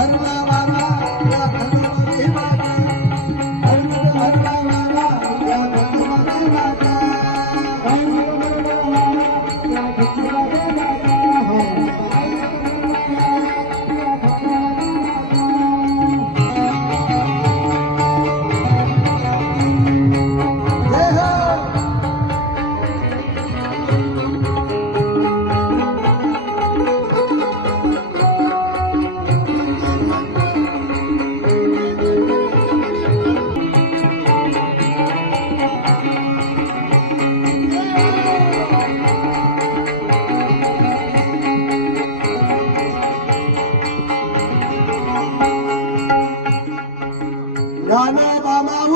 Parva Mama Gaana Bama